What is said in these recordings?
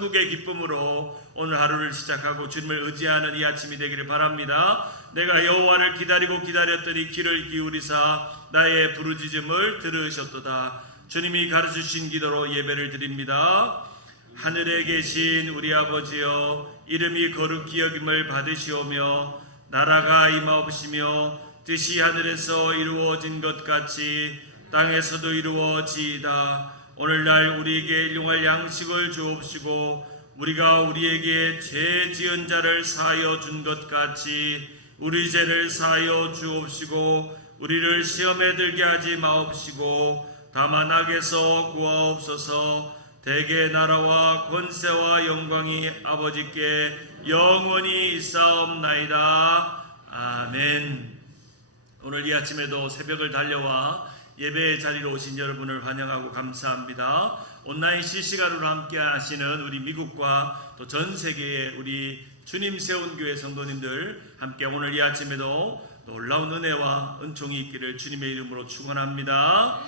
천국의 기쁨으로 오늘 하루를 시작하고 주님을 의지하는 이 아침이 되기를 바랍니다. 내가 여호와를 기다리고 기다렸더니 귀를 기울이사 나의 부르짖음을 들으셨도다. 주님이 가르치신 기도로 예배를 드립니다. 하늘에 계신 우리 아버지여, 이름이 거룩히 여김을 받으시오며 나라가 임하옵시며 뜻이 하늘에서 이루어진 것 같이 땅에서도 이루어지이다. 오늘날 우리에게 일용할 양식을 주옵시고 우리가 우리에게 죄 지은 자를 사하여 준 것 같이 우리 죄를 사하여 주옵시고 우리를 시험에 들게 하지 마옵시고 다만 악에서 구하옵소서. 대개 나라와 권세와 영광이 아버지께 영원히 있사옵나이다. 아멘. 오늘 이 아침에도 새벽을 달려와 예배의 자리로 오신 여러분을 환영하고 감사합니다. 온라인 실시간으로 함께 하시는 우리 미국과 또 전 세계의 우리 주님 세운 교회 성도님들 함께 오늘 이 아침에도 놀라운 은혜와 은총이 있기를 주님의 이름으로 축원합니다.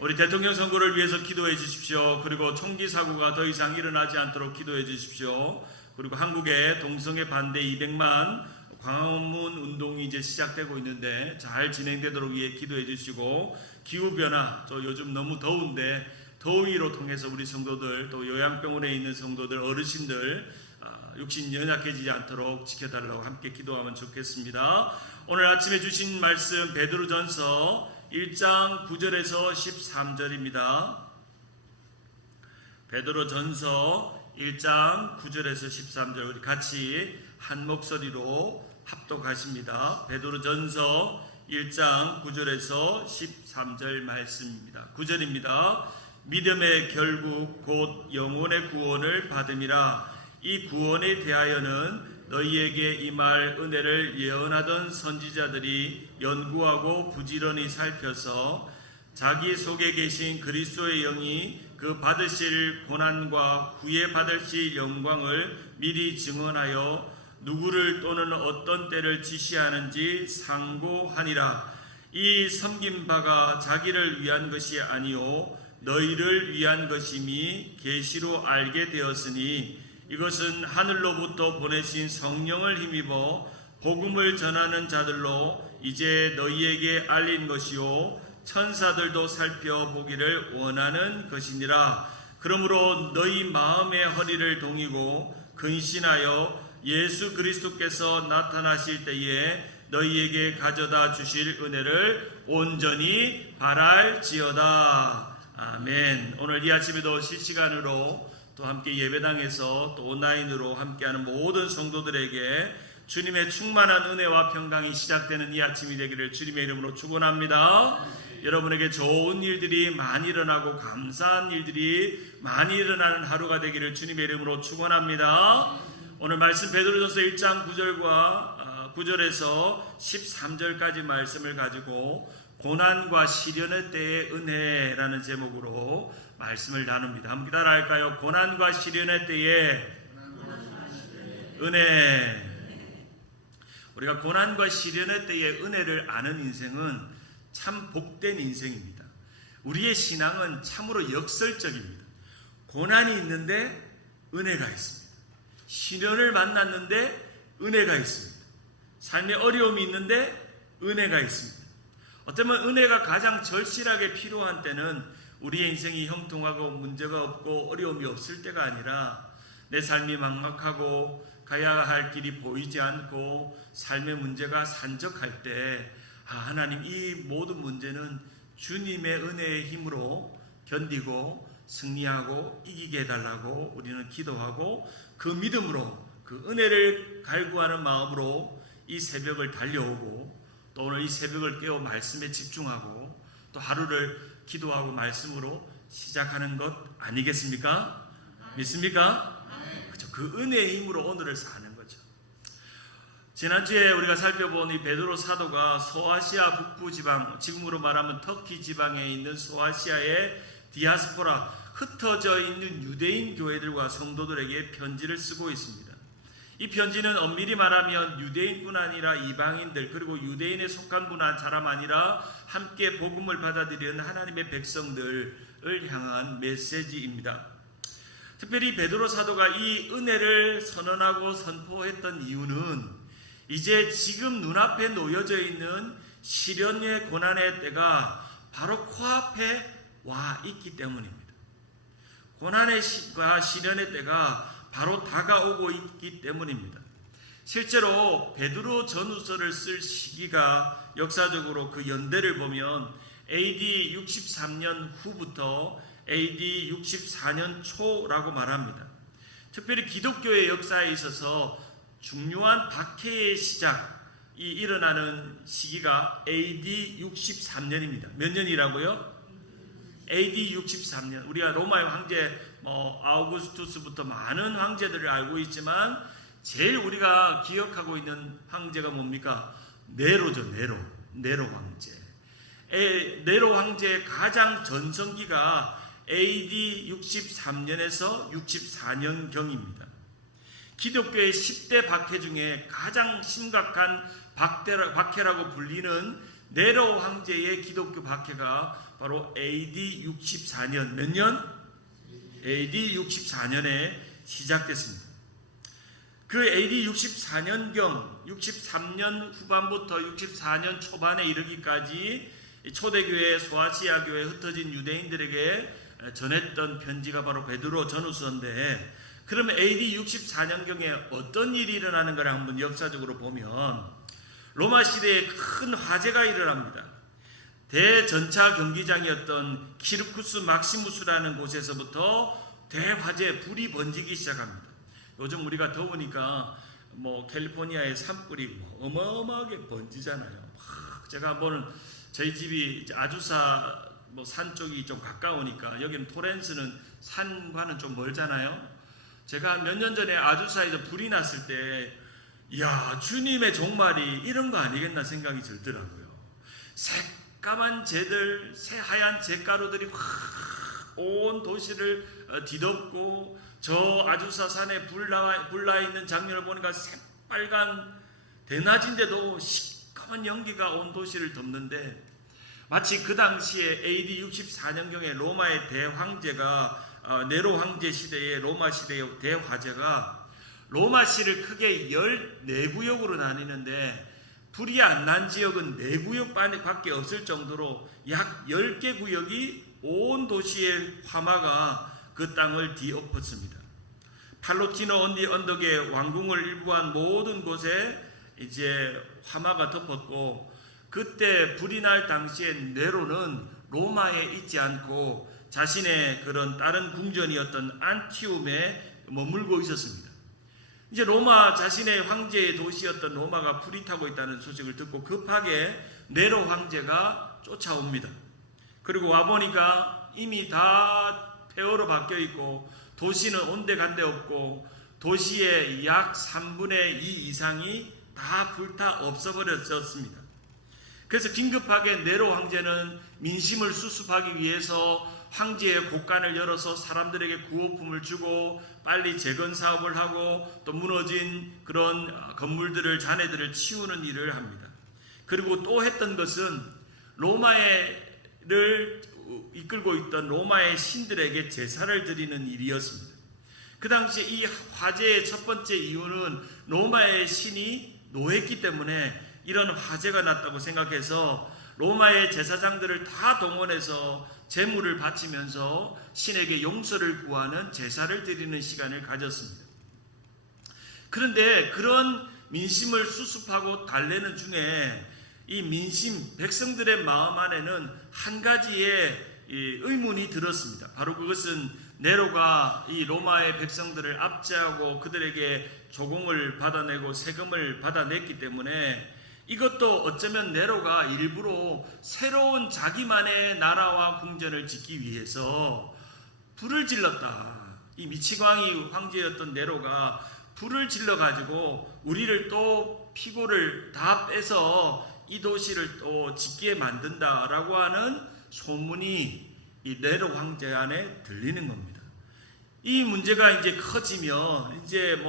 우리 대통령 선거를 위해서 기도해 주십시오. 그리고 총기 사고가 더 이상 일어나지 않도록 기도해 주십시오. 그리고 한국의 동성애 반대 200만 광화문 운동이 이제 시작되고 있는데 잘 진행되도록 위해 기도해 주시고, 기후변화, 또 요즘 너무 더운데 더위로 통해서 우리 성도들, 또 요양병원에 있는 성도들, 어르신들 육신 연약해지지 않도록 지켜달라고 함께 기도하면 좋겠습니다. 오늘 아침에 주신 말씀 베드로전서 1장 9절에서 13절입니다. 베드로전서 1장 9절에서 13절 우리 같이 한 목소리로 합독하십니다. 베드로전서 1장 9절에서 13절 말씀입니다. 9절입니다. 믿음의 결국 곧 영혼의 구원을 받음이라. 이 구원에 대하여는 너희에게 임할 은혜를 예언하던 선지자들이 연구하고 부지런히 살펴서 자기 속에 계신 그리스도의 영이 그 받으실 고난과 후에 받으실 영광을 미리 증언하여 누구를 또는 어떤 때를 지시하는지 상고하니라. 이 섬긴 바가 자기를 위한 것이 아니요 너희를 위한 것임이 계시로 알게 되었으니 이것은 하늘로부터 보내신 성령을 힘입어 복음을 전하는 자들로 이제 너희에게 알린 것이요 천사들도 살펴보기를 원하는 것이니라. 그러므로 너희 마음의 허리를 동이고 근신하여 예수 그리스도께서 나타나실 때에 너희에게 가져다 주실 은혜를 온전히 바랄지어다. 아멘. 오늘 이 아침에도 실시간으로 또 함께 예배당에서 또 온라인으로 함께하는 모든 성도들에게 주님의 충만한 은혜와 평강이 시작되는 이 아침이 되기를 주님의 이름으로 축원합니다. 여러분에게 좋은 일들이 많이 일어나고 감사한 일들이 많이 일어나는 하루가 되기를 주님의 이름으로 축원합니다. 오늘 말씀 베드로전서 1장 9절에서 13절까지 말씀을 가지고 고난과 시련의 때의 은혜라는 제목으로 말씀을 나눕니다. 함께 따라할까요? 고난과 시련의 때의 은혜. 우리가 고난과 시련의 때의 은혜를 아는 인생은 참 복된 인생입니다. 우리의 신앙은 참으로 역설적입니다. 고난이 있는데 은혜가 있습니다. 시련을 만났는데 은혜가 있습니다. 삶의 어려움이 있는데 은혜가 있습니다. 어쩌면 은혜가 가장 절실하게 필요한 때는 우리의 인생이 형통하고 문제가 없고 어려움이 없을 때가 아니라 내 삶이 막막하고 가야 할 길이 보이지 않고 삶의 문제가 산적할 때 하나님 이 모든 문제는 주님의 은혜의 힘으로 견디고 승리하고 이기게 해달라고 우리는 기도하고 그 믿음으로 그 은혜를 갈구하는 마음으로 이 새벽을 달려오고 또 오늘 이 새벽을 깨워 말씀에 집중하고 또 하루를 기도하고 말씀으로 시작하는 것 아니겠습니까? 믿습니까? 그렇죠. 그 은혜의 힘으로 오늘을 사는 거죠. 지난주에 우리가 살펴본 이 베드로 사도가 소아시아 북부 지방, 지금으로 말하면 터키 지방에 있는 소아시아의 디아스포라, 흩어져 있는 유대인 교회들과 성도들에게 편지를 쓰고 있습니다. 이 편지는 엄밀히 말하면 유대인뿐 아니라 이방인들 그리고 유대인에 속한 분 한 사람 아니라 함께 복음을 받아들이는 하나님의 백성들을 향한 메시지입니다. 특별히 베드로 사도가 이 은혜를 선언하고 선포했던 이유는 이제 지금 눈앞에 놓여져 있는 시련의 고난의 때가 바로 코앞에 와 있기 때문입니다. 고난의 시련의 때가 바로 다가오고 있기 때문입니다. 실제로 베드로 전후서를 쓸 시기가 역사적으로 그 연대를 보면 AD 63년 후부터 AD 64년 초라고 말합니다. 특별히 기독교의 역사에 있어서 중요한 박해의 시작이 일어나는 시기가 AD 63년입니다. 몇 년이라고요? AD 63년. 우리가 로마의 황제 아우구스투스부터 많은 황제들을 알고 있지만 제일 우리가 기억하고 있는 황제가 뭡니까? 네로죠. 네로 황제. 네로 황제의 가장 전성기가 AD 63년에서 64년경입니다. 기독교의 10대 박해 중에 가장 심각한 박해라고 불리는 네로 황제의 기독교 박해가 바로 AD 64년, 몇 년? AD 64년에 시작됐습니다. 그 AD 64년경, 63년 후반부터 64년 초반에 이르기까지 초대교회, 소아시아 교회에 흩어진 유대인들에게 전했던 편지가 바로 베드로 전후서인데, 그러면 AD 64년경에 어떤 일이 일어나는가를 한번 역사적으로 보면 로마 시대에 큰 화재가 일어납니다. 대전차 경기장이었던 키르쿠스 막시무스라는 곳에서부터 대화재, 불이 번지기 시작합니다. 요즘 우리가 더우니까 캘리포니아의 산불이 어마어마하게 번지잖아요. 제가 한번 저희 집이 아주사 산 쪽이 좀 가까우니까, 여기는 토렌스는 산과는 좀 멀잖아요. 제가 몇 년 전에 아주사에서 불이 났을 때, 이야, 주님의 종말이 이런 거 아니겠나 생각이 들더라고요. 새까만 재들, 새하얀 재가루들이 확 온 도시를 뒤덮고, 저 아주사 산에 불나 있는 장면을 보니까 새빨간 대낮인데도 시커먼 연기가 온 도시를 덮는데, 마치 그 당시에 AD 64년경에 로마의 대황제가 네로 황제 시대의 로마 시대의 대화재가 로마시를 크게 14구역으로 나뉘는데, 불이 안 난 지역은 4구역밖에 없을 정도로 약 10개 구역이 온 도시의 화마가 그 땅을 뒤엎었습니다. 팔로티노 언덕의 왕궁을 일부한 모든 곳에 이제 화마가 덮었고, 그때 불이 날 당시에 네로는 로마에 있지 않고 자신의 그런 다른 궁전이었던 안티움에 머물고 있었습니다. 이제 로마, 자신의 황제의 도시였던 로마가 불이 타고 있다는 소식을 듣고 급하게 네로 황제가 쫓아옵니다. 그리고 와보니까 이미 다 폐허로 바뀌어 있고, 도시는 온데간데 없고, 도시의 약 3분의 2 이상이 다 불타 없어버렸습니다. 그래서 긴급하게 네로 황제는 민심을 수습하기 위해서 황제의 곳간을 열어서 사람들에게 구호품을 주고 빨리 재건 사업을 하고, 또 무너진 그런 건물들을, 잔해들을 치우는 일을 합니다. 그리고 또 했던 것은 로마를 이끌고 있던 로마의 신들에게 제사를 드리는 일이었습니다. 그 당시에 이 화재의 첫 번째 이유는 로마의 신이 노했기 때문에 이런 화재가 났다고 생각해서 로마의 제사장들을 다 동원해서 제물을 바치면서 신에게 용서를 구하는 제사를 드리는 시간을 가졌습니다. 그런데 그런 민심을 수습하고 달래는 중에 이 민심, 백성들의 마음 안에는 한 가지의 의문이 들었습니다. 바로 그것은 네로가 이 로마의 백성들을 압제하고 그들에게 조공을 받아내고 세금을 받아냈기 때문에 이것도 어쩌면 네로가 일부러 새로운 자기만의 나라와 궁전을 짓기 위해서 불을 질렀다. 이 미치광이 황제였던 네로가 불을 질러가지고 우리를 또 피고를 다 빼서 이 도시를 또 짓게 만든다라고 하는 소문이 이 네로 황제 안에 들리는 겁니다. 이 문제가 이제 커지면 이제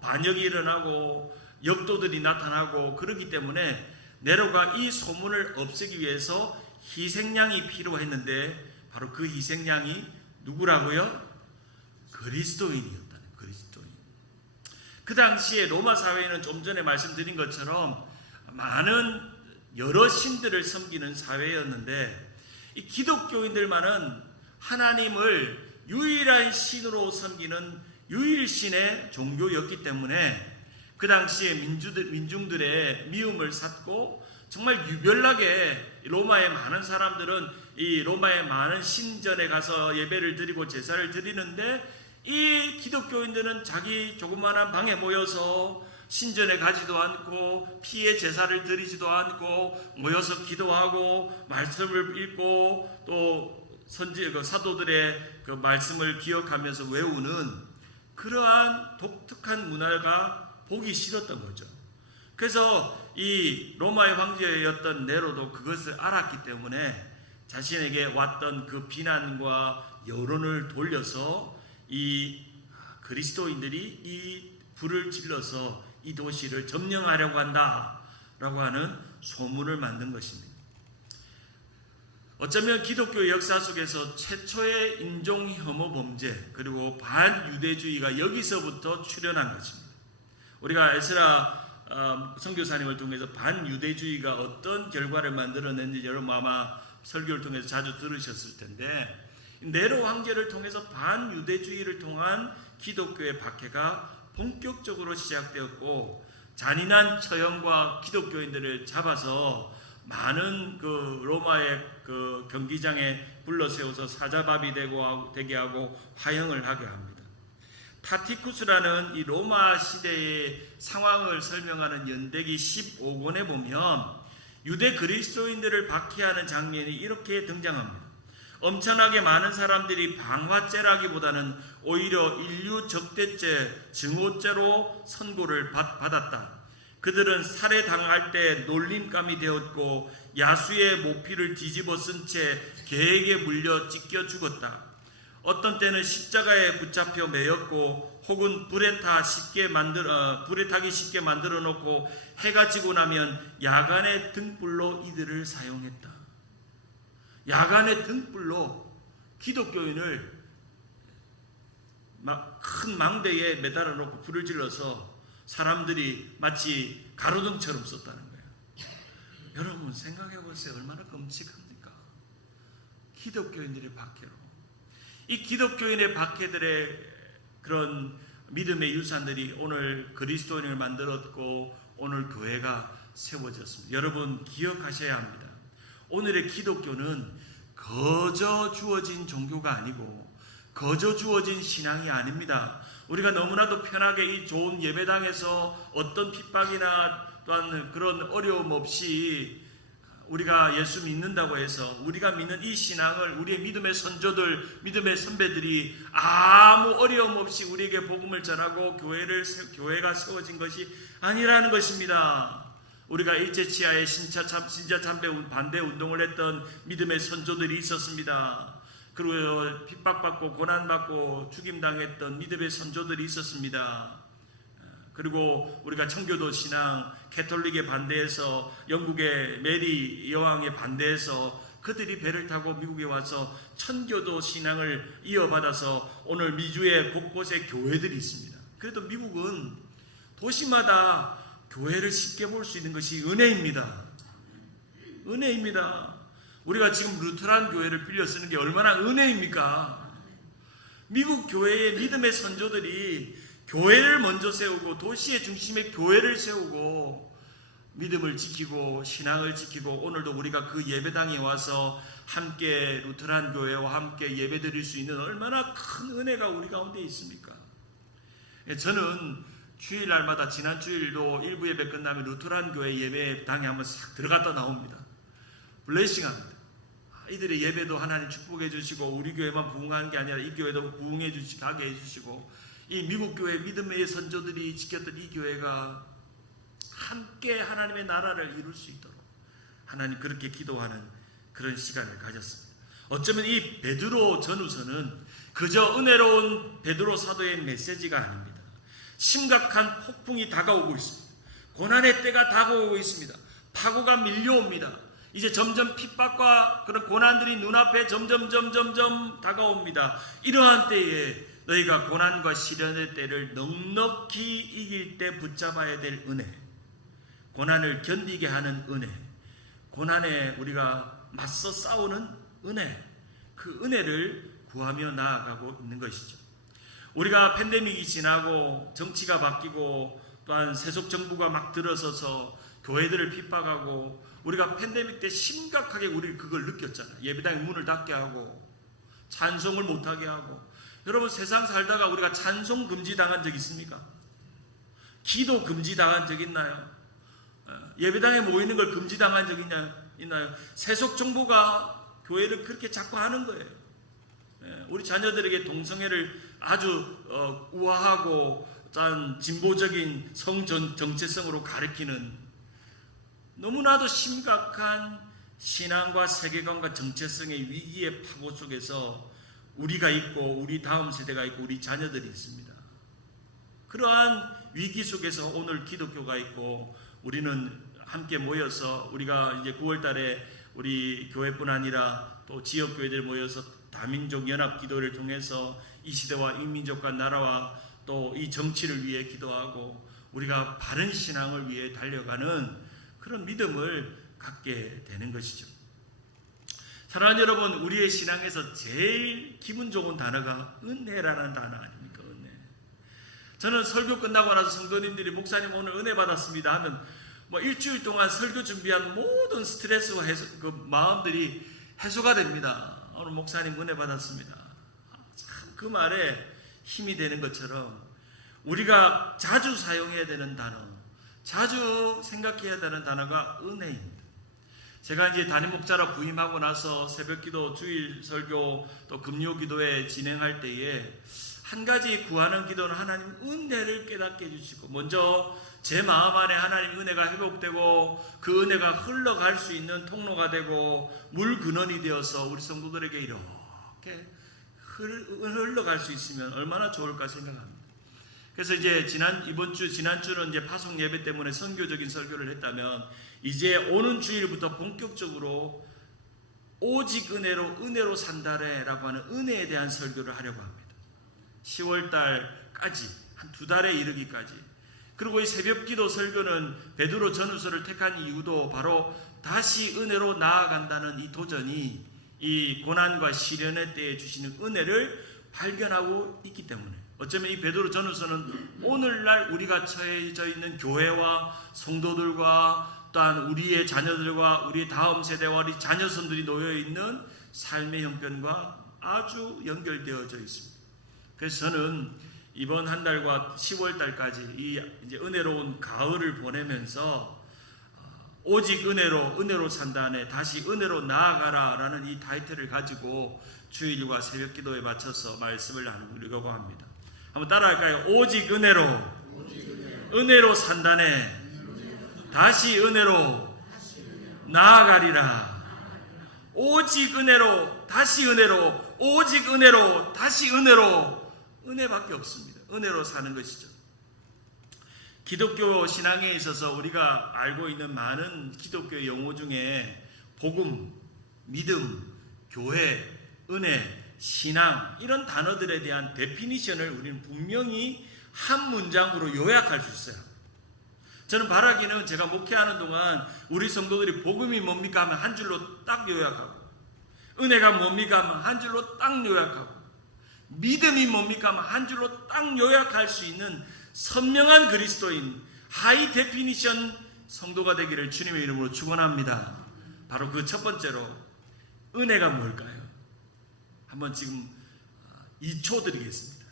반역이 일어나고 역도들이 나타나고 그러기 때문에 네로가 이 소문을 없애기 위해서 희생양이 필요했는데, 바로 그 희생양이 누구라고요? 그리스도인이었다는 그리스도인. 그 당시에 로마 사회는 좀 전에 말씀드린 것처럼 많은 여러 신들을 섬기는 사회였는데 이 기독교인들만은 하나님을 유일한 신으로 섬기는 유일신의 종교였기 때문에 그 당시에 민중들의 미움을 샀고 정말 유별나게 로마의 많은 사람들은 이 로마의 많은 신전에 가서 예배를 드리고 제사를 드리는데 이 기독교인들은 자기 조그마한 방에 모여서 신전에 가지도 않고 피의 제사를 드리지도 않고 모여서 기도하고 말씀을 읽고 또 사도들의 그 말씀을 기억하면서 외우는 그러한 독특한 문화가 보기 싫었던 거죠. 그래서 이 로마의 황제였던 네로도 그것을 알았기 때문에 자신에게 왔던 그 비난과 여론을 돌려서 이 그리스도인들이 이 불을 질러서 이 도시를 점령하려고 한다라고 하는 소문을 만든 것입니다. 어쩌면 기독교 역사 속에서 최초의 인종 혐오 범죄 그리고 반유대주의가 여기서부터 출현한 것입니다. 우리가 에스라 선교사님을 통해서 반유대주의가 어떤 결과를 만들어냈는지 여러분 아마 설교를 통해서 자주 들으셨을 텐데 네로 황제를 통해서 반유대주의를 통한 기독교의 박해가 본격적으로 시작되었고 잔인한 처형과 기독교인들을 잡아서 많은 그 로마의 그 경기장에 불러 세워서 사자밥이 되게 하고 화형을 하게 합니다. 타티쿠스라는 이 로마 시대의 상황을 설명하는 연대기 15권에 보면 유대 그리스도인들을 박해하는 장면이 이렇게 등장합니다. 엄청나게 많은 사람들이 방화죄라기보다는 오히려 인류 적대죄, 증오죄로 선고를 받았다. 그들은 살해당할 때 놀림감이 되었고 야수의 모피를 뒤집어 쓴 채 개에게 물려 찢겨 죽었다. 어떤 때는 십자가에 붙잡혀 매였고 혹은 불에 타기 쉽게 만들어 놓고 해가 지고 나면 야간의 등불로 이들을 사용했다. 야간의 등불로 기독교인을 큰 망대에 매달아 놓고 불을 질러서 사람들이 마치 가로등처럼 썼다는 거예요. 여러분 생각해 보세요. 얼마나 끔찍합니까? 기독교인들의 박해로. 이 기독교인의 박해들의 그런 믿음의 유산들이 오늘 그리스도인을 만들었고 오늘 교회가 세워졌습니다. 여러분 기억하셔야 합니다. 오늘의 기독교는 거저 주어진 종교가 아니고 거저 주어진 신앙이 아닙니다. 우리가 너무나도 편하게 이 좋은 예배당에서 어떤 핍박이나 또한 그런 어려움 없이 우리가 예수 믿는다고 해서 우리가 믿는 이 신앙을 우리의 믿음의 선조들, 믿음의 선배들이 아무 어려움 없이 우리에게 복음을 전하고 교회가 세워진 것이 아니라는 것입니다. 우리가 일제치하의 신자 참배 반대 운동을 했던 믿음의 선조들이 있었습니다. 그리고 핍박받고 고난받고 죽임당했던 믿음의 선조들이 있었습니다. 그리고 우리가 청교도 신앙, 캐톨릭에 반대해서 영국의 메리 여왕에 반대해서 그들이 배를 타고 미국에 와서 천교도 신앙을 이어받아서 오늘 미주의 곳곳에 교회들이 있습니다. 그래도 미국은 도시마다 교회를 쉽게 볼 수 있는 것이 은혜입니다. 은혜입니다. 우리가 지금 루터란 교회를 빌려 쓰는 게 얼마나 은혜입니까? 미국 교회의 믿음의 선조들이 교회를 먼저 세우고 도시의 중심에 교회를 세우고 믿음을 지키고 신앙을 지키고 오늘도 우리가 그 예배당에 와서 함께 루터란 교회와 함께 예배드릴 수 있는 얼마나 큰 은혜가 우리 가운데 있습니까? 저는 주일날마다 지난 주일도 일부 예배 끝나면 루터란 교회 예배당에 한번 싹 들어갔다 나옵니다. 블레싱합니다. 이들의 예배도 하나님 축복해 주시고 우리 교회만 부흥하는 게 아니라 이 교회도 부흥해 주시고 하게 해주시고 이 미국 교회 믿음의 선조들이 지켰던 이 교회가 함께 하나님의 나라를 이룰 수 있도록 하나님 그렇게 기도하는 그런 시간을 가졌습니다. 어쩌면 이 베드로 전후서는 그저 은혜로운 베드로 사도의 메시지가 아닙니다. 심각한 폭풍이 다가오고 있습니다. 고난의 때가 다가오고 있습니다. 파고가 밀려옵니다. 이제 점점 핍박과 그런 고난들이 눈앞에 점점 다가옵니다. 이러한 때에 너희가 고난과 시련의 때를 넉넉히 이길 때 붙잡아야 될 은혜, 고난을 견디게 하는 은혜, 고난에 우리가 맞서 싸우는 은혜, 그 은혜를 구하며 나아가고 있는 것이죠. 우리가 팬데믹이 지나고 정치가 바뀌고 또한 세속 정부가 막 들어서서 교회들을 핍박하고 우리가 팬데믹 때 심각하게 우리 그걸 느꼈잖아요. 예배당의 문을 닫게 하고 찬송을 못하게 하고. 여러분, 세상 살다가 우리가 찬송 금지당한 적 있습니까? 기도 금지당한 적 있나요? 예배당에 모이는 걸 금지당한 적 있나요? 세속 정부가 교회를 그렇게 자꾸 하는 거예요. 우리 자녀들에게 동성애를 아주 우아하고 진보적인 성 정체성으로 가르치는 너무나도 심각한 신앙과 세계관과 정체성의 위기의 파고 속에서 우리가 있고 우리 다음 세대가 있고 우리 자녀들이 있습니다. 그러한 위기 속에서 오늘 기독교가 있고 우리는 함께 모여서 우리가 이제 9월 달에 우리 교회뿐 아니라 또 지역 교회들 모여서 다민족 연합 기도를 통해서 이 시대와 이 민족과 나라와 또 이 정치를 위해 기도하고 우리가 바른 신앙을 위해 달려가는 그런 믿음을 갖게 되는 것이죠. 사랑하는 여러분, 우리의 신앙에서 제일 기분 좋은 단어가 은혜라는 단어 아닙니까? 은혜. 저는 설교 끝나고 나서 성도님들이 목사님 오늘 은혜 받았습니다 하면 일주일 동안 설교 준비한 모든 스트레스와 그 마음들이 해소가 됩니다. 오늘 목사님 은혜 받았습니다. 참 그 말에 힘이 되는 것처럼 우리가 자주 사용해야 되는 단어, 자주 생각해야 되는 단어가 은혜입니다. 제가 이제 담임 목자라 부임하고 나서 새벽기도, 주일 설교, 또 금요기도에 진행할 때에 한 가지 구하는 기도는 하나님 은혜를 깨닫게 해주시고, 먼저 제 마음 안에 하나님 은혜가 회복되고 그 은혜가 흘러갈 수 있는 통로가 되고 물 근원이 되어서 우리 성도들에게 이렇게 흘러갈 수 있으면 얼마나 좋을까 생각합니다. 그래서 이제 지난주는 이제 파송 예배 때문에 선교적인 설교를 했다면 이제 오는 주일부터 본격적으로 오직 은혜로 산다래라고 하는 은혜에 대한 설교를 하려고 합니다. 10월 달까지 한 2달에 이르기까지. 그리고 이 새벽기도 설교는 베드로 전후서를 택한 이유도 바로 다시 은혜로 나아간다는 이 도전이 이 고난과 시련의 때에 주시는 은혜를 발견하고 있기 때문에, 어쩌면 이 베드로 전후서는 오늘날 우리가 처해져 있는 교회와 성도들과 또한 우리의 자녀들과 우리의 다음 세대와 우리 자녀선들이 놓여있는 삶의 형편과 아주 연결되어져 있습니다. 그래서 저는 이번 한 달과 10월 달까지 이 이제 은혜로운 가을을 보내면서 오직 은혜로 산다네, 다시 은혜로 나아가라라는 이 타이틀을 가지고 주일과 새벽 기도에 맞춰서 말씀을 나누려고 합니다. 한번 따라할까요? 오직 은혜로 산다네, 다시 은혜로 나아가리라. 오직 은혜로, 다시 은혜로, 오직 은혜로, 다시 은혜로. 은혜밖에 없습니다. 은혜로 사는 것이죠. 기독교 신앙에 있어서 우리가 알고 있는 많은 기독교 용어 중에 복음, 믿음, 교회, 은혜, 신앙, 이런 단어들에 대한 데피니션을 우리는 분명히 한 문장으로 요약할 수 있어요. 저는 바라기는 제가 목회하는 동안 우리 성도들이 복음이 뭡니까 하면 한 줄로 딱 요약하고, 은혜가 뭡니까 하면 한 줄로 딱 요약하고, 믿음이 뭡니까 하면 한 줄로 딱 요약할 수 있는 선명한 그리스도인, 하이 데피니션 성도가 되기를 주님의 이름으로 축원합니다. 바로 그 첫 번째로 은혜가 뭘까요? 한번 지금 2초 드리겠습니다.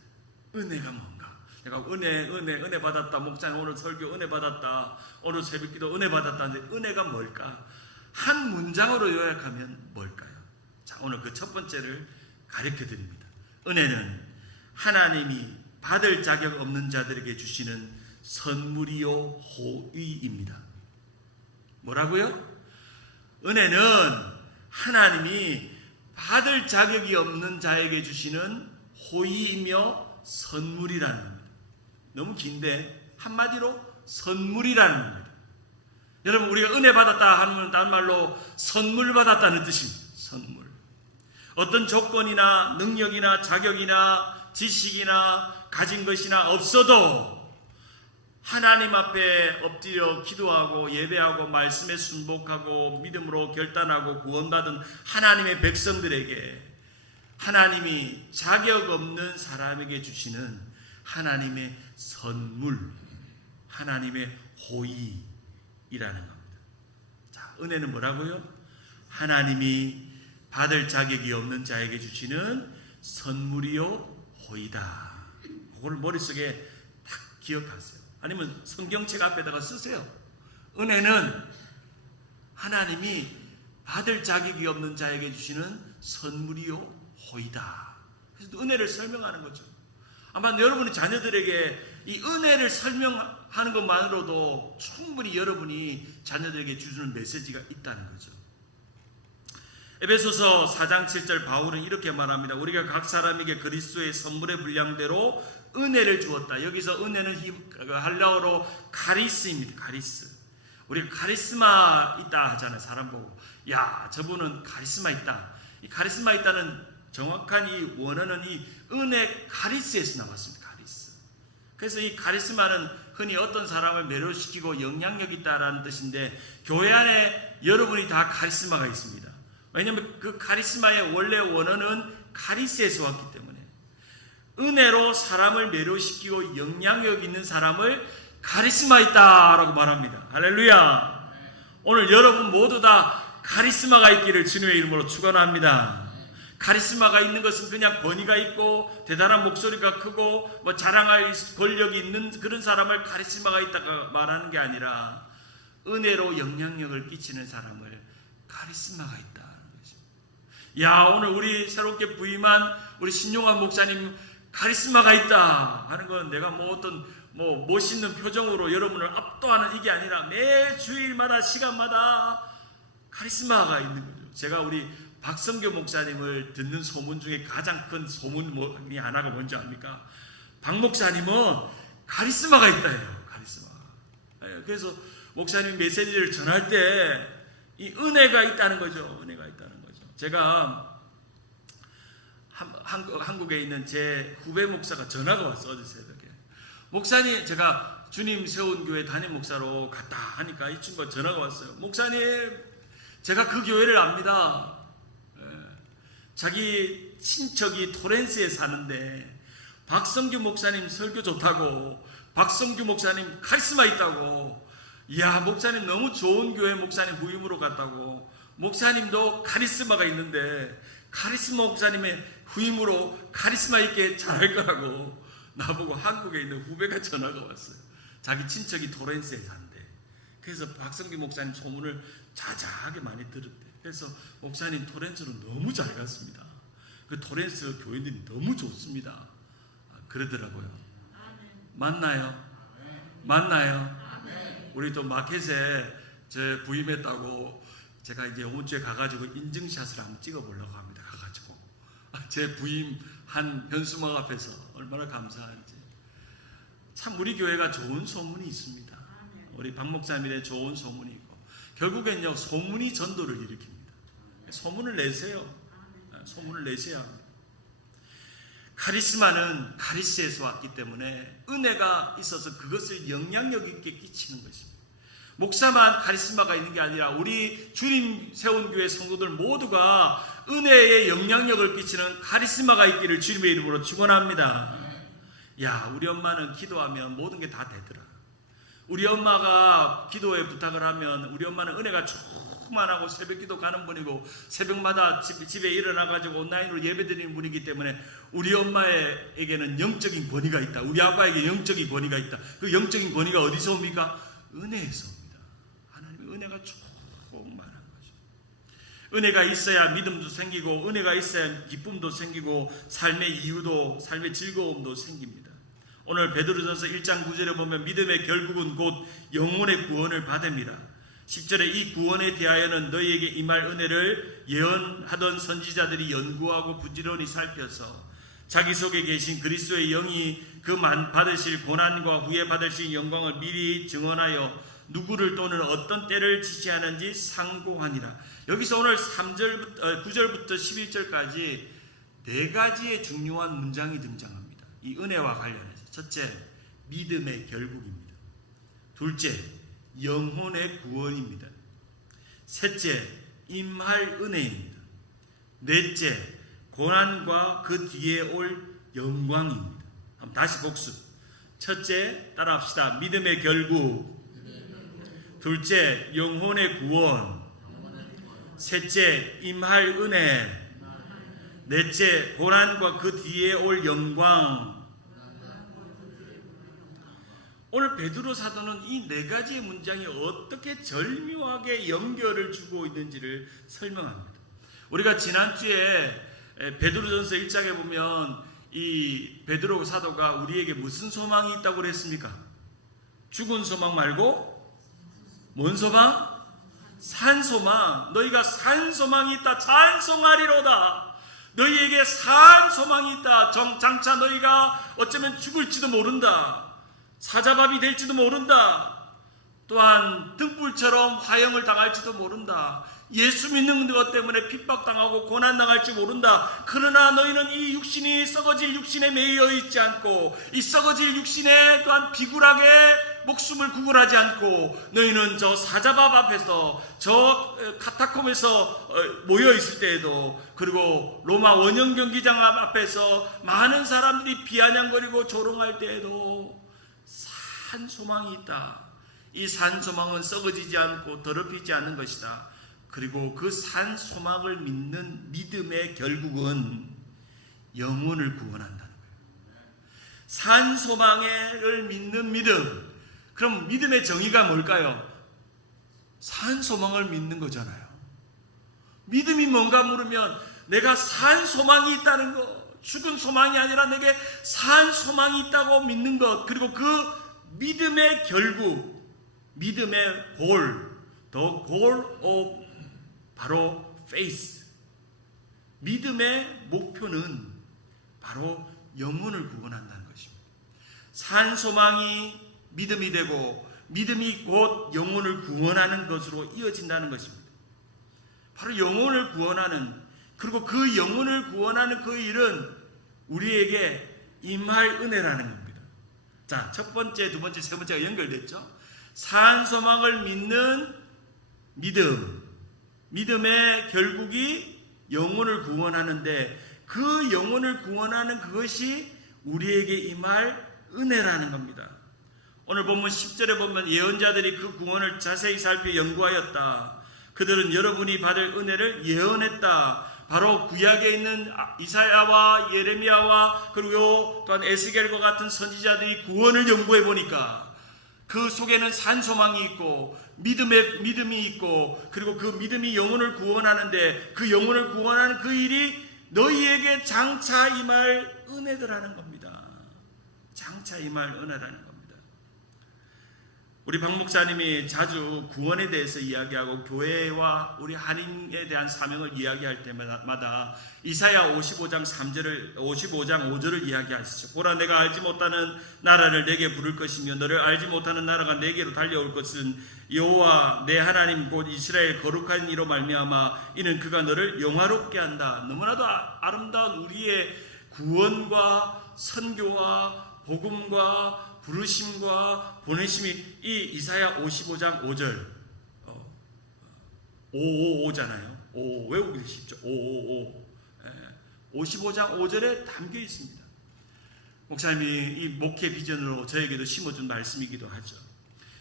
은혜가 뭔가? 내가 은혜 받았다, 목사님 오늘 설교 은혜 받았다, 오늘 새벽기도 은혜 받았다는데 은혜가 뭘까? 한 문장으로 요약하면 뭘까요? 자, 오늘 그 첫 번째를 가르쳐 드립니다. 은혜는 하나님이 받을 자격 없는 자들에게 주시는 선물이요 호의입니다. 뭐라고요? 은혜는 하나님이 받을 자격이 없는 자에게 주시는 호의이며 선물이라는 겁니다. 너무 긴데 한마디로 선물이라는 겁니다. 여러분, 우리가 은혜 받았다 하면 다른 말로 선물 받았다는 뜻입니다. 선물. 어떤 조건이나 능력이나 자격이나 지식이나 가진 것이나 없어도 하나님 앞에 엎드려 기도하고 예배하고 말씀에 순복하고 믿음으로 결단하고 구원받은 하나님의 백성들에게 하나님이 자격 없는 사람에게 주시는 하나님의 선물, 하나님의 호의이라는 겁니다. 자, 은혜는 뭐라고요? 하나님이 받을 자격이 없는 자에게 주시는 선물이요 호의다. 그걸 머릿속에 딱 기억하세요. 아니면 성경책 앞에다가 쓰세요. 은혜는 하나님이 받을 자격이 없는 자에게 주시는 선물이요 호의다. 그래서 은혜를 설명하는 거죠. 아마 여러분의 자녀들에게 이 은혜를 설명하는 것만으로도 충분히 여러분이 자녀들에게 주는 메시지가 있다는 거죠. 에베소서 4장 7절 바울은 이렇게 말합니다. 우리가 각 사람에게 그리스도의 선물의 분량대로 은혜를 주었다. 여기서 은혜는 헬라어로 카리스입니다. 카리스. 우리가 카리스마 있다 하잖아요. 사람 보고 야 저분은 카리스마 있다. 이 카리스마 있다는 정확한 이 원어는 이 은혜 카리스에서 나왔습니다. 카리스. 그래서 이 카리스마는 흔히 어떤 사람을 매료시키고 영향력 있다라는 뜻인데 교회 안에 여러분이 다 카리스마가 있습니다. 왜냐하면 그 카리스마의 원래 원어는 카리스에서 왔기 때문에 은혜로 사람을 매료시키고 영향력 있는 사람을 카리스마 있다라고 말합니다. 할렐루야. 오늘 여러분 모두 다 카리스마가 있기를 주님의 이름으로 축원합니다. 카리스마가 있는 것은 그냥 권위가 있고 대단한 목소리가 크고 뭐 자랑할 권력이 있는 그런 사람을 카리스마가 있다가 말하는 게 아니라 은혜로 영향력을 끼치는 사람을 카리스마가 있다. 야 오늘 우리 새롭게 부임한 우리 신용환 목사님 카리스마가 있다 하는 건 내가 뭐 어떤 뭐 멋있는 표정으로 여러분을 압도하는 이게 아니라 매 주일마다 시간마다 카리스마가 있는 거죠. 제가 우리 박성교 목사님을 듣는 소문 중에 가장 큰 소문이 하나가 뭔지 압니까? 박 목사님은 카리스마가 있다예요. 카리스마. 그래서 목사님 메시지를 전할 때 이 은혜가 있다는 거죠. 은혜가 있다는 거죠. 제가 한국에 있는 제 후배 목사가 전화가 왔어. 어제 새벽에 목사님 제가 주님 세운 교회 담임 목사로 갔다 하니까 이 친구가 전화가 왔어요. 목사님 제가 그 교회를 압니다. 자기 친척이 토렌스에 사는데 박성규 목사님 설교 좋다고 박성규 목사님 카리스마 있다고 이야 목사님 너무 좋은 교회 목사님 후임으로 갔다고 목사님도 카리스마가 있는데 카리스마 목사님의 후임으로 카리스마 있게 잘할 거라고 나보고 한국에 있는 후배가 전화가 왔어요. 자기 친척이 토렌스에 산대. 그래서 박성규 목사님 소문을 자자하게 많이 들었대. 그래서 목사님 토렌스로 너무 잘 갔습니다. 그 토렌스 교인들이 너무 좋습니다. 그러더라고요. 맞나요? 맞나요? 우리 또 마켓에 제 부임했다고 제가 이제 이번 주에 가가지고 인증샷을 한번 찍어보려고 합니다. 가가지고 제 부임한 현수막 앞에서 얼마나 감사한지. 참 우리 교회가 좋은 소문이 있습니다. 우리 박 목사님의 좋은 소문이 있고 결국엔요 소문이 전도를 일으킵니다. 소문을 내세요. 소문을 내셔야 합니다. 카리스마는 카리스에서 왔기 때문에 은혜가 있어서 그것을 영향력 있게 끼치는 것입니다. 목사만 카리스마가 있는 게 아니라 우리 주님 세운 교회 성도들 모두가 은혜의 영향력을 끼치는 카리스마가 있기를 주님의 이름으로 축원합니다. 야 우리 엄마는 기도하면 모든 게 다 되더라. 우리 엄마가 기도에 부탁을 하면 우리 엄마는 은혜가 충만하고 새벽기도 가는 분이고 새벽마다 집에 일어나가지고 온라인으로 예배드리는 분이기 때문에 우리 엄마에게는 영적인 권위가 있다. 우리 아빠에게 영적인 권위가 있다. 그 영적인 권위가 어디서 옵니까? 은혜에서 옵니다. 하나님의 은혜가 충만한 거죠. 은혜가 있어야 믿음도 생기고 은혜가 있어야 기쁨도 생기고 삶의 이유도 삶의 즐거움도 생깁니다. 오늘 베드로전서 1장 9절에 보면 믿음의 결국은 곧 영혼의 구원을 받음이라. 10절에 이 구원에 대하여는 너희에게 임할 은혜를 예언하던 선지자들이 연구하고 부지런히 살펴서 자기 속에 계신 그리스도의 영이 그 받으실 고난과 후에 받으실 영광을 미리 증언하여 누구를 또는 어떤 때를 지시하는지 상고하니라. 여기서 오늘 9절부터 11절까지 네 가지의 중요한 문장이 등장합니다. 이 은혜와 관련해서 첫째, 믿음의 결국입니다. 둘째, 영혼의 구원입니다. 셋째, 임할 은혜입니다. 넷째, 고난과 그 뒤에 올 영광입니다. 한번 다시 복습. 첫째, 따라합시다. 믿음의 결국. 둘째, 영혼의 구원. 셋째, 임할 은혜. 넷째, 고난과 그 뒤에 올 영광. 오늘 베드로 사도는 이 네 가지의 문장이 어떻게 절묘하게 연결을 주고 있는지를 설명합니다. 우리가 지난주에 베드로전서 1장에 보면 이 베드로 사도가 우리에게 무슨 소망이 있다고 그랬습니까? 죽은 소망 말고 뭔 소망? 산 소망. 너희가 산 소망이 있다. 찬송하리로다. 너희에게 산 소망이 있다. 장차 너희가 어쩌면 죽을지도 모른다. 사자밥이 될지도 모른다. 또한 등불처럼 화형을 당할지도 모른다. 예수 믿는 것 때문에 핍박당하고 고난당할지 모른다. 그러나 너희는 이 육신이 썩어질 육신에 매여 있지 않고 이 썩어질 육신에 또한 비굴하게 목숨을 구걸하지 않고 너희는 저 사자밥 앞에서 저 카타콤에서 모여 있을 때에도 그리고 로마 원형 경기장 앞에서 많은 사람들이 비아냥거리고 조롱할 때에도 산 소망이 있다. 이 산 소망은 썩어지지 않고 더럽히지 않는 것이다. 그리고 그 산 소망을 믿는 믿음의 결국은 영혼을 구원한다는 거예요. 산 소망을 믿는 믿음. 그럼 믿음의 정의가 뭘까요? 산 소망을 믿는 거잖아요. 믿음이 뭔가 물으면 내가 산 소망이 있다는 것, 죽은 소망이 아니라 내게 산 소망이 있다고 믿는 것, 그리고 그 믿음의 결국, 믿음의 골, the goal of 바로 faith. 믿음의 목표는 바로 영혼을 구원한다는 것입니다. 산 소망이 믿음이 되고 믿음이 곧 영혼을 구원하는 것으로 이어진다는 것입니다. 바로 영혼을 구원하는, 그리고 그 영혼을 구원하는 그 일은 우리에게 임할 은혜라는 겁니다. 자, 첫 번째, 두 번째, 세 번째가 연결됐죠. 산 소망을 믿는 믿음. 믿음의 결국이 영혼을 구원하는데 그 영혼을 구원하는 그것이 우리에게 임할 은혜라는 겁니다. 오늘 본문 10절에 보면 예언자들이 그 구원을 자세히 살펴 연구하였다. 그들은 여러분이 받을 은혜를 예언했다. 바로 구약에 있는 이사야와 예레미야와 그리고 또한 에스겔과 같은 선지자들이 구원을 연구해 보니까 그 속에는 산 소망이 있고 믿음이 있고 그리고 그 믿음이 영혼을 구원하는데 그 영혼을 구원하는 그 일이 너희에게 장차 임할 은혜더라는 겁니다. 장차 임할 은혜라는 겁니다. 우리 박 목사님이 자주 구원에 대해서 이야기하고 교회와 우리 한인에 대한 사명을 이야기할 때마다 이사야 55장 5절을 이야기하시죠. 보라, 내가 알지 못하는 나라를 내게 부를 것이며 너를 알지 못하는 나라가 내게로 달려올 것은 여호와 내 하나님 곧 이스라엘 거룩한 이로 말미암아 이는 그가 너를 영화롭게 한다. 너무나도 아름다운 우리의 구원과 선교와 복음과 부르심과 보내심이 이 이사야 55장 5절 555잖아요. 5 외우기 쉽죠. 55장 5절에 담겨 있습니다. 목사님이 이 목회 비전으로 저에게도 심어준 말씀이기도 하죠.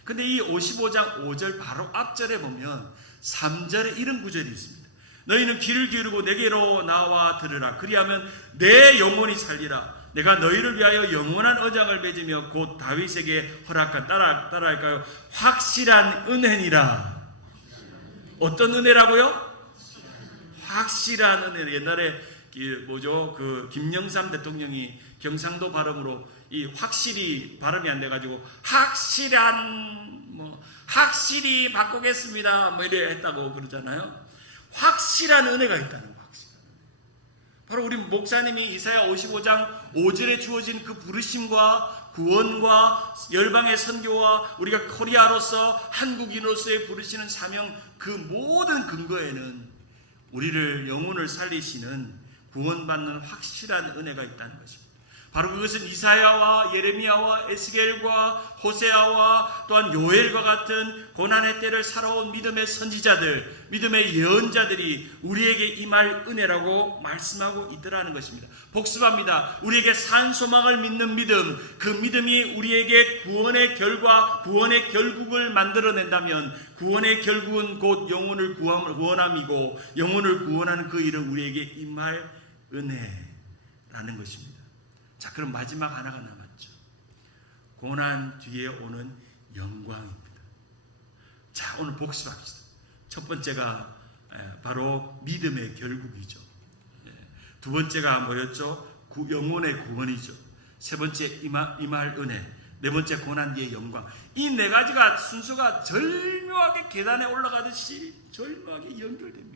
근데 이 55장 5절 바로 앞절에 보면 3절에 이런 구절이 있습니다. 너희는 귀를 기울이고 내게로 나와 들으라. 그리하면 내 영혼이 살리라. 내가 너희를 위하여 영원한 언약을 맺으며 곧 다윗에게 허락한 따라할까요? 확실한 은혜니라. 어떤 은혜라고요? 확실한 은혜. 옛날에 그 김영삼 대통령이 경상도 발음으로 이 확실히 발음이 안 돼가지고 확실히 바꾸겠습니다 뭐 이래 했다고 그러잖아요. 확실한 은혜가 있다는 거. 바로 우리 목사님이 이사야 55장 5절에 주어진 그 부르심과 구원과 열방의 선교와 우리가 코리아로서 한국인으로서의 부르시는 사명, 그 모든 근거에는 우리를 영혼을 살리시는 구원받는 확실한 은혜가 있다는 것입니다. 바로 그것은 이사야와 예레미야와 에스겔과 호세아와 또한 요엘과 같은 고난의 때를 살아온 믿음의 선지자들, 믿음의 예언자들이 우리에게 임할 은혜라고 말씀하고 있더라는 것입니다. 복습합니다. 우리에게 산 소망을 믿는 믿음, 그 믿음이 우리에게 구원의 결과, 구원의 결국을 만들어낸다면 구원의 결국은 곧 영혼을 구원함이고 영혼을 구원하는 그 일은 우리에게 임할 은혜라는 것입니다. 자, 그럼 마지막 하나가 남았죠. 고난 뒤에 오는 영광입니다. 자, 오늘 복습합시다. 첫 번째가 바로 믿음의 결국이죠. 두 번째가 뭐였죠? 영혼의 구원이죠. 세 번째 임할 은혜, 네 번째 고난 뒤의 영광. 이 네 가지가 순서가 절묘하게 계단에 올라가듯이 절묘하게 연결됩니다.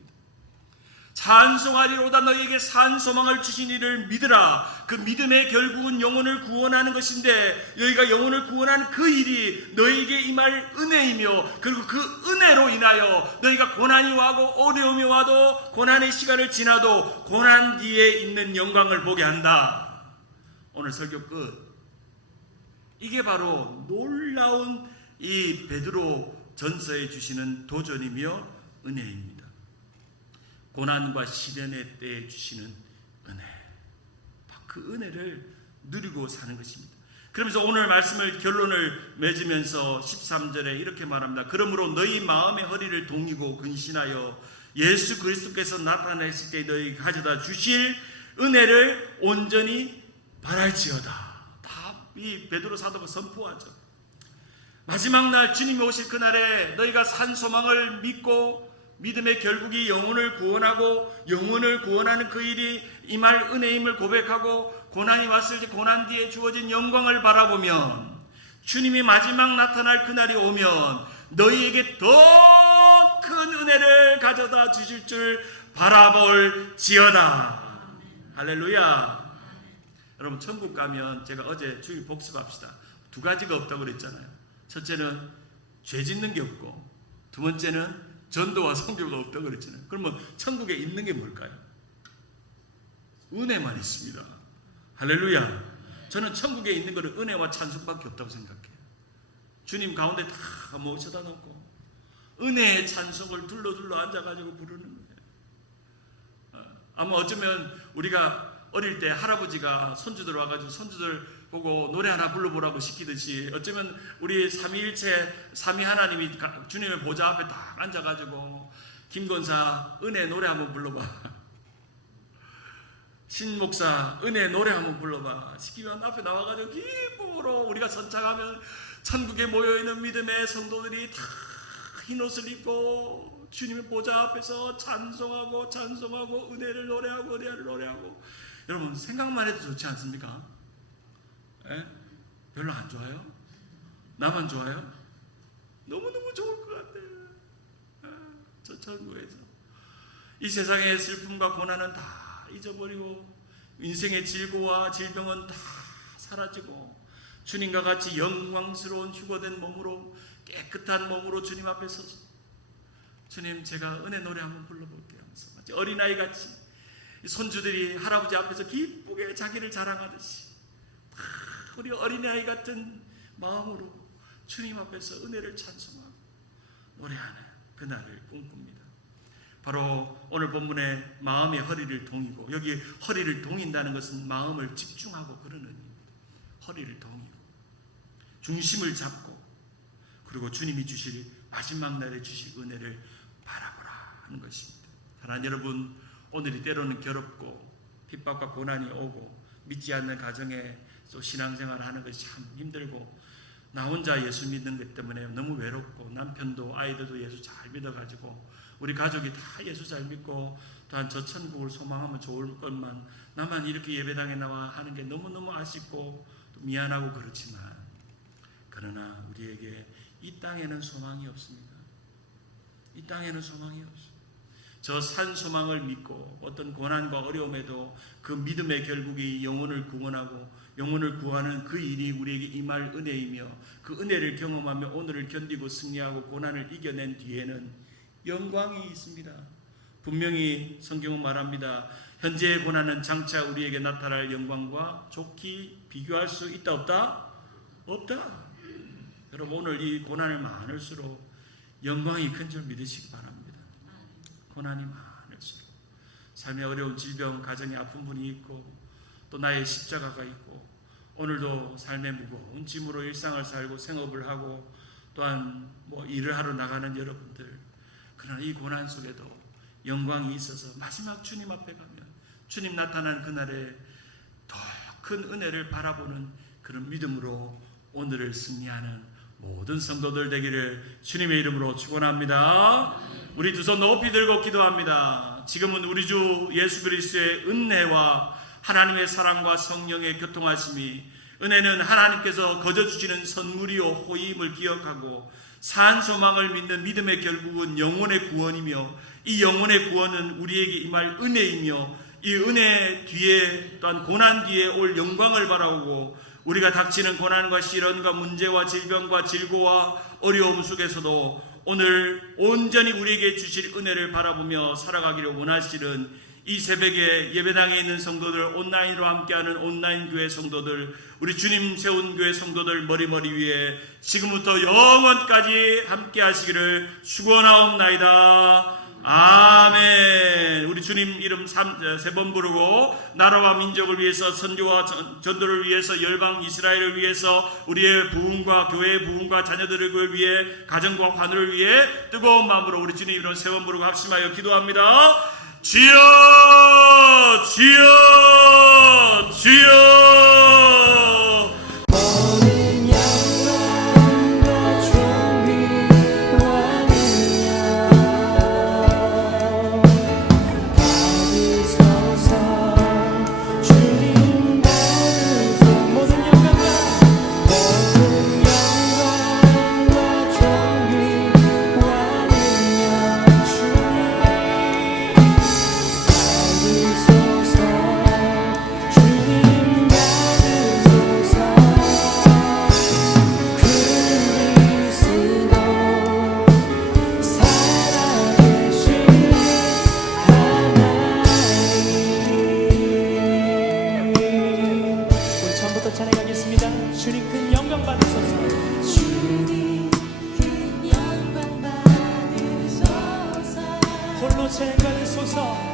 찬송하리로다 너희에게 산 소망을 주신 이를 믿으라. 그 믿음의 결국은 영혼을 구원하는 것인데 너희가 영혼을 구원하는 그 일이 너희에게 임할 은혜이며 그리고 그 은혜로 인하여 너희가 고난이 와고 어려움이 와도 고난의 시간을 지나도 고난 뒤에 있는 영광을 보게 한다. 오늘 설교 끝. 이게 바로 놀라운 이 베드로 전서에 주시는 도전이며 은혜입니다. 고난과 시련의 때에 주시는 은혜, 그 은혜를 누리고 사는 것입니다. 그러면서 오늘 말씀을 결론을 맺으면서 13절에 이렇게 말합니다. 그러므로 너희 마음의 허리를 동이고 근신하여 예수 그리스도께서 나타나실 때 너희 가져다 주실 은혜를 온전히 바랄지어다. 다 이 베드로 사도가 선포하죠. 마지막 날 주님이 오실 그날에 너희가 산 소망을 믿고 믿음의 결국이 영혼을 구원하고 영혼을 구원하는 그 일이 임할 은혜임을 고백하고 고난이 왔을 때 고난 뒤에 주어진 영광을 바라보면 주님이 마지막 나타날 그날이 오면 너희에게 더 큰 은혜를 가져다 주실 줄 바라볼지어다. 할렐루야. 여러분 천국 가면 제가 어제 주일 복습합시다. 두 가지가 없다고 그랬잖아요. 첫째는 죄 짓는 게 없고 두 번째는 전도와 선교가 없다고 그랬잖아요. 그러면 천국에 있는 게 뭘까요? 은혜만 있습니다. 할렐루야. 저는 천국에 있는 것은 은혜와 찬송밖에 없다고 생각해요. 주님 가운데 다 모셔다 놓고 은혜의 찬송을 둘러 앉아가지고 부르는 거예요. 아마 어쩌면 우리가 어릴 때 할아버지가 손주들 와가지고 손주들 보고 노래 하나 불러보라고 시키듯이 어쩌면 우리 삼위일체 삼위 하나님이 주님의 보좌 앞에 딱 앉아가지고 김권사 은혜 노래 한번 불러봐, 신목사 은혜 노래 한번 불러봐 시키면 앞에 나와가지고 기쁨으로 우리가 선창하면 천국에 모여있는 믿음의 성도들이 다 흰옷을 입고 주님의 보좌 앞에서 찬송하고 은혜를 노래하고 여러분 생각만 해도 좋지 않습니까? 에? 별로 안 좋아요? 나만 좋아요? 너무너무 좋을 것 같아요. 저 천국에서 이 세상의 슬픔과 고난은 다 잊어버리고 인생의 질고와 질병은 다 사라지고 주님과 같이 영광스러운 휴거된 몸으로 깨끗한 몸으로 주님 앞에 서서 주님 제가 은혜 노래 한번 불러볼게요 하면서 마치 어린아이같이 손주들이 할아버지 앞에서 기쁘게 자기를 자랑하듯이 우리 어린아이 같은 마음으로 주님 앞에서 은혜를 찬송하고 노래하는 그날을 꿈꿉니다. 바로 오늘 본문에 마음의 허리를 동이고, 여기 허리를 동인다는 것은 마음을 집중하고 그런 의미입니다. 허리를 동이고 중심을 잡고 그리고 주님이 주실 마지막 날에 주실 은혜를 바라보라 하는 것입니다. 사랑하는 여러분, 오늘이 때로는 괴롭고 핍박과 고난이 오고 믿지 않는 가정에 또 신앙생활을 하는 것이 참 힘들고 나 혼자 예수 믿는 것 때문에 너무 외롭고 남편도 아이들도 예수 잘 믿어가지고 우리 가족이 다 예수 잘 믿고 또한 저 천국을 소망하면 좋을 것만 나만 이렇게 예배당에 나와 하는 게 너무너무 아쉽고 또 미안하고 그렇지만 그러나 우리에게 이 땅에는 소망이 없습니다. 이 땅에는 소망이 없습니다. 저 산 소망을 믿고 어떤 고난과 어려움에도 그 믿음의 결국이 영혼을 구원하고 영혼을 구하는 그 일이 우리에게 임할 은혜이며 그 은혜를 경험하며 오늘을 견디고 승리하고 고난을 이겨낸 뒤에는 영광이 있습니다. 분명히 성경은 말합니다. 현재의 고난은 장차 우리에게 나타날 영광과 좋게 비교할 수 있다 없다? 없다. 여러분 오늘 이 고난이 많을수록 영광이 큰 줄 믿으시기 바랍니다. 고난이 많을수록 삶의 어려운 질병, 가정에 아픈 분이 있고 또 나의 십자가가 있고 오늘도 삶의 무거운 짐으로 일상을 살고 생업을 하고 또한 일을 하러 나가는 여러분들, 그러나 이 고난 속에도 영광이 있어서 마지막 주님 앞에 가면 주님 나타난 그날에 더 큰 은혜를 바라보는 그런 믿음으로 오늘을 승리하는 모든 성도들 되기를 주님의 이름으로 축원합니다. 우리 두 손 높이 들고 기도합니다. 지금은 우리 주 예수 그리스도의 은혜와 하나님의 사랑과 성령의 교통하심이, 은혜는 하나님께서 거저 주시는 선물이요 호의임을 기억하고 산 소망을 믿는 믿음의 결국은 영혼의 구원이며, 이 영혼의 구원은 우리에게 임할 은혜이며, 이 은혜 뒤에 또한 고난 뒤에 올 영광을 바라보고 우리가 닥치는 고난과 시련과 문제와 질병과 질고와 어려움 속에서도 오늘 온전히 우리에게 주실 은혜를 바라보며 살아가기를 원하시는 이 새벽에 예배당에 있는 성도들, 온라인으로 함께하는 온라인 교회 성도들, 우리 주님 세운 교회 성도들 머리머리 위에 지금부터 영원까지 함께 하시기를 축원하옵나이다. 아멘. 우리 주님 이름 세 번 부르고 나라와 민족을 위해서, 선교와 전도를 위해서, 열방 이스라엘을 위해서, 우리의 부흥과 교회의 부흥과 자녀들을 위해, 가정과 환우를 위해 뜨거운 마음으로 우리 주님 이름 세 번 부르고 합심하여 기도합니다. 주여 주여 주여. 제가 되소서.